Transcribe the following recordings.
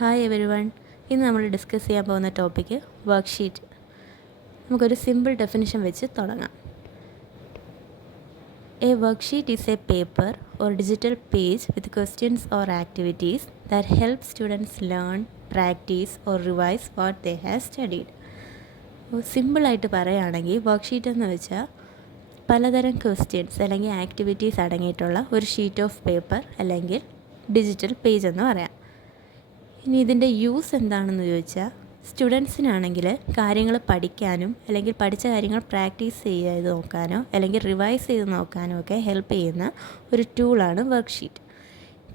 Hi every one. ഇന്ന് നമ്മൾ discuss ചെയ്യാൻ പോകുന്ന ടോപ്പിക്ക് വർക്ക്ഷീറ്റ്. നമുക്കൊരു സിമ്പിൾ ഡെഫിനിഷൻ വെച്ച് തുടങ്ങാം. A worksheet is A paper or digital page with questions or activities that help students learn, practice or revise what they have studied. സിമ്പിളായിട്ട് പറയുകയാണെങ്കിൽ worksheet എന്ന് വെച്ചാൽ പലതരം ക്വസ്റ്റ്യൻസ് അല്ലെങ്കിൽ ആക്ടിവിറ്റീസ് അടങ്ങിയിട്ടുള്ള ഒരു ഷീറ്റ് ഓഫ് പേപ്പർ അല്ലെങ്കിൽ ഡിജിറ്റൽ പേജ് എന്ന് പറയാം. ഇനി ഇതിൻ്റെ യൂസ് എന്താണെന്ന് ചോദിച്ചാൽ, സ്റ്റുഡൻസിനാണെങ്കിൽ കാര്യങ്ങൾ പഠിക്കാനും അല്ലെങ്കിൽ പഠിച്ച കാര്യങ്ങൾ പ്രാക്ടീസ് ചെയ്ത് നോക്കാനോ അല്ലെങ്കിൽ റിവൈസ് ചെയ്ത് നോക്കാനോ ഒക്കെ ഹെൽപ്പ് ചെയ്യുന്ന ഒരു ടൂളാണ് വർക്ക്ഷീറ്റ്.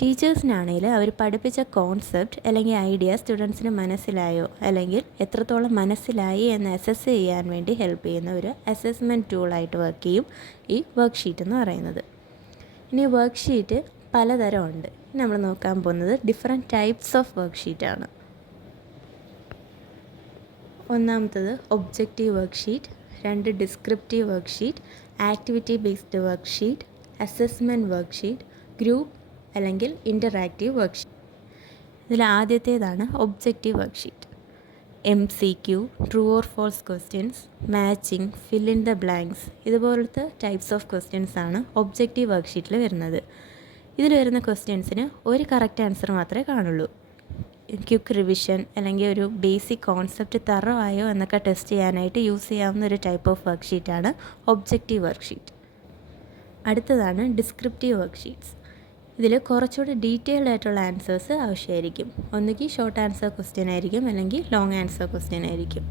ടീച്ചേഴ്സിനാണെങ്കിൽ അവർ പഠിപ്പിച്ച കോൺസെപ്റ്റ് അല്ലെങ്കിൽ ഐഡിയ സ്റ്റുഡൻസിന് മനസ്സിലായോ അല്ലെങ്കിൽ എത്രത്തോളം മനസ്സിലായി എന്ന് അസസ് ചെയ്യാൻ വേണ്ടി ഹെൽപ്പ് ചെയ്യുന്ന ഒരു അസസ്മെൻറ്റ് ടൂളായിട്ട് വർക്ക് ചെയ്യും ഈ വർക്ക്ഷീറ്റ് എന്ന് പറയുന്നത്. ഇനി വർക്ക്ഷീറ്റ് പലതരമുണ്ട്. നമ്മൾ നോക്കാൻ പോകുന്നത് ഡിഫറെൻറ്റ് ടൈപ്സ് ഓഫ് വർക്ക്ഷീറ്റാണ്. ഒന്നാമത്തത് ഒബ്ജക്റ്റീവ് വർക്ക്ഷീറ്റ്, രണ്ട് descriptive worksheet, activity based worksheet, assessment worksheet, group അല്ലെങ്കിൽ ഇൻ്ററാക്റ്റീവ് വർക്ക്ഷീറ്റ്. ഇതിൽ ആദ്യത്തേതാണ് objective worksheet. MCQ, true or false questions, matching, fill in the blanks ഇതുപോലത്തെ ടൈപ്സ് ഓഫ് ക്വസ്റ്റ്യൻസ് ആണ് ഒബ്ജക്റ്റീവ് വർക്ക്ഷീറ്റിൽ വരുന്നത്. ഇതിൽ വരുന്ന ക്വസ്റ്റ്യൻസിന് ഒരു കറക്റ്റ് ആൻസർ മാത്രമേ കാണുള്ളൂ. ക്വിക്ക് റിവിഷൻ അല്ലെങ്കിൽ ഒരു ബേസിക് കോൺസെപ്റ്റ് തറോ ആയോ എന്നൊക്കെ ടെസ്റ്റ് ചെയ്യാനായിട്ട് യൂസ് ചെയ്യാവുന്ന ഒരു ടൈപ്പ് ഓഫ് വർക്ക്ഷീറ്റാണ് ഒബ്ജക്റ്റീവ് വർക്ക്ഷീറ്റ്. അടുത്തതാണ് ഡിസ്ക്രിപ്റ്റീവ് വർക്ക്ഷീറ്റ്സ്. ഇതിൽ കുറച്ചുകൂടി ഡീറ്റെയിൽഡ് ആയിട്ടുള്ള ആൻസേഴ്സ് ആവശ്യമായിരിക്കും. ഒന്നുകിൽ ഷോർട്ട് ആൻസർ ക്വസ്റ്റ്യൻ ആയിരിക്കും അല്ലെങ്കിൽ ലോങ് ആൻസർ ക്വസ്റ്റ്യൻ ആയിരിക്കും.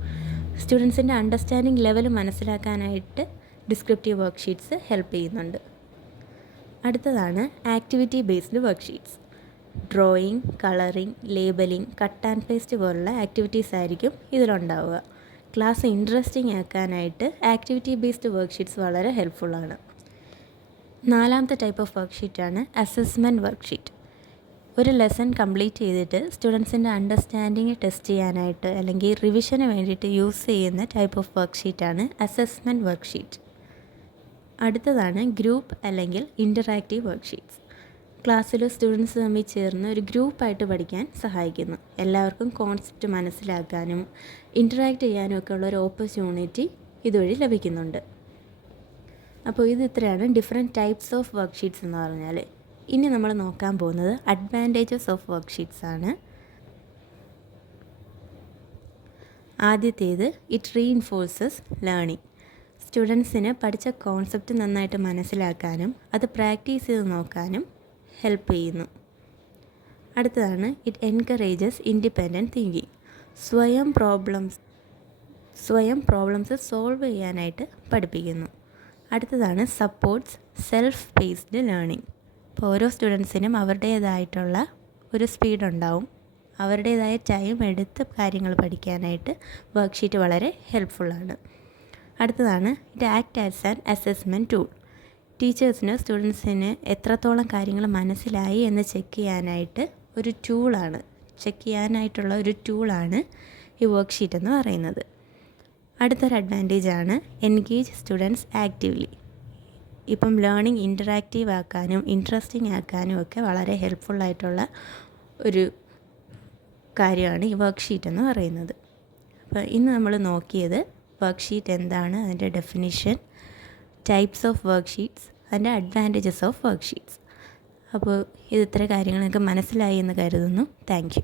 സ്റ്റുഡൻസിൻ്റെ അണ്ടർസ്റ്റാൻഡിങ് ലെവൽ മനസ്സിലാക്കാനായിട്ട് ഡിസ്ക്രിപ്റ്റീവ് വർക്ക്ഷീറ്റ്സ് ഹെൽപ്പ് ചെയ്യുന്നുണ്ട്. അടുത്തതാണ് activity based worksheets. Drawing, colouring, labelling, cut and paste പോലുള്ള ആക്ടിവിറ്റീസ് ആയിരിക്കും ഇതിലുണ്ടാവുക. ക്ലാസ് ഇൻട്രസ്റ്റിംഗ് ആക്കാനായിട്ട് ആക്ടിവിറ്റി ബേസ്ഡ് വർക്ക്ഷീറ്റ്സ് വളരെ ഹെൽപ്ഫുള്ളാണ്. നാലാമത്തെ ടൈപ്പ് ഓഫ് വർക്ക്ഷീറ്റാണ് അസസ്മെൻറ്റ് വർക്ക്ഷീറ്റ്. ഒരു ലെസൺ കംപ്ലീറ്റ് ചെയ്തിട്ട് സ്റ്റുഡൻസിൻ്റെ അണ്ടർസ്റ്റാൻഡിങ് ടെസ്റ്റ് ചെയ്യാനായിട്ട് അല്ലെങ്കിൽ റിവിഷന് വേണ്ടിയിട്ട് യൂസ് ചെയ്യുന്ന ടൈപ്പ് ഓഫ് വർക്ക്ഷീറ്റാണ് അസസ്മെൻറ്റ് വർക്ക്ഷീറ്റ്. അടുത്തതാണ് ഗ്രൂപ്പ് അല്ലെങ്കിൽ ഇൻ്ററാക്റ്റീവ് വർക്ക്ഷീറ്റ്സ്. ക്ലാസ്സിൽ സ്റ്റുഡൻസ് തമ്മിൽ ചേർന്ന് ഒരു ഗ്രൂപ്പായിട്ട് പഠിക്കാൻ സഹായിക്കുന്നു. എല്ലാവർക്കും കോൺസെപ്റ്റ് മനസ്സിലാക്കാനും ഇൻറ്ററാക്റ്റ് ചെയ്യാനും ഒക്കെ ഉള്ള ഒരു ഓപ്പർച്യൂണിറ്റി ഇതുവഴി ലഭിക്കുന്നുണ്ട്. അപ്പോൾ ഇത് ഇത്രയാണ് ഡിഫറെൻറ്റ് ടൈപ്സ് ഓഫ് വർക്ക്ഷീറ്റ്സ് എന്ന് പറഞ്ഞാൽ. ഇനി നമ്മൾ നോക്കാൻ പോകുന്നത് അഡ്വാൻറ്റേജസ് ഓഫ് വർക്ക്ഷീറ്റ്സ് ആണ്. ആദ്യത്തേത് ഇറ്റ് റീഇൻഫോഴ്സസ് ലേണിംഗ്. സ്റ്റുഡൻസിന് പഠിച്ച കോൺസെപ്റ്റ് നന്നായിട്ട് മനസ്സിലാക്കാനും അത് പ്രാക്ടീസ് ചെയ്ത് നോക്കാനും ഹെൽപ്പ് ചെയ്യുന്നു. അടുത്തതാണ് ഇറ്റ് എൻകറേജസ് ഇൻഡിപെൻഡൻറ്റ് തിങ്കിങ്. സ്വയം പ്രോബ്ലംസ് സോൾവ് ചെയ്യാനായിട്ട് പഠിപ്പിക്കുന്നു. അടുത്തതാണ് സപ്പോർട്ട്സ് സെൽഫ് പേസ്ഡ് ലേണിംഗ്. ഇപ്പോൾ ഓരോ സ്റ്റുഡൻസിനും അവരുടേതായിട്ടുള്ള ഒരു സ്പീഡ് ഉണ്ടാവും. അവരുടേതായ ടൈം എടുത്ത് കാര്യങ്ങൾ പഠിക്കാനായിട്ട് വർക്ക്ഷീറ്റ് വളരെ ഹെൽപ്ഫുള്ളാണ്. അടുത്തതാണ് it act as an assessment tool. ടീച്ചേഴ്സിന് സ്റ്റുഡൻസിന് എത്രത്തോളം കാര്യങ്ങൾ മനസ്സിലായി എന്ന് ചെക്ക് ചെയ്യാനായിട്ടുള്ള ഒരു ടൂളാണ് ഈ വർക്ക്ഷീറ്റ് എന്ന് പറയുന്നത്. അടുത്തൊരു അഡ്വാൻറ്റേജാണ് എൻഗേജ് സ്റ്റുഡൻസ് ആക്റ്റീവ്ലി. ഇപ്പം ലേണിംഗ് ഇൻറ്ററാക്റ്റീവ് ആക്കാനും ഇൻട്രസ്റ്റിംഗ് ആക്കാനും ഒക്കെ വളരെ ഹെൽപ്ഫുള്ളായിട്ടുള്ള ഒരു കാര്യമാണ് ഈ വർക്ക്ഷീറ്റ് എന്ന് പറയുന്നത്. അപ്പോൾ ഇന്ന് നമ്മൾ നോക്കിയത് വർക്ക്ഷീറ്റ് എന്താണ്, അതിൻ്റെ ഡെഫിനിഷൻ, ടൈപ്സ് ഓഫ് വർക്ക്ഷീറ്റ്സ്, അതിൻ്റെ അഡ്വാൻറ്റേജസ് ഓഫ് വർക്ക്ഷീറ്റ്സ്. അപ്പോൾ ഇത് ഇത്ര കാര്യങ്ങൾ നിങ്ങൾക്ക് മനസ്സിലായി എന്ന് കരുതുന്നു. Thank you.